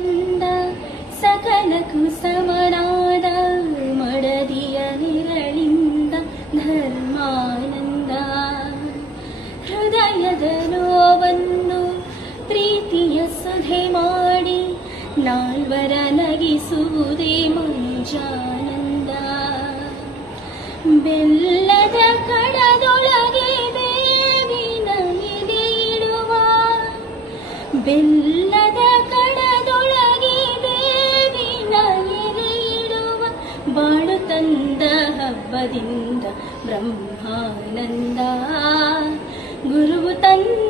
ತಂದ ಸಕಲಕ್ಕೂ ಸಮನಾದ ಮಡದಿಯ ನಿರಳಿಂದ ಧರ್ಮಾನಂದ. ಹೃದಯದ ನೋವನ್ನು ಪ್ರೀತಿಯ ಸುಧೆ ಮಾಡಿ ನಾಲ್ವರ ನಗಿಸುವುದೇ ಮನುಜಾನಂದ. ಬೆಲ್ಲದ ಕಡದೊಳಗೆ ಬೇವಿನ ಎಲೆ ಇಡುವ, ಬೆಲ್ಲದ ಕಡದೊಳಗೆ ಬೇವಿನ ಎಲೆ ಇಡುವ ಬಾಳು ತಂದ ಹಬ್ಬದಿಂದ ಬ್ರಹ್ಮಾನಂದ. ಗುರುವು ತಂದ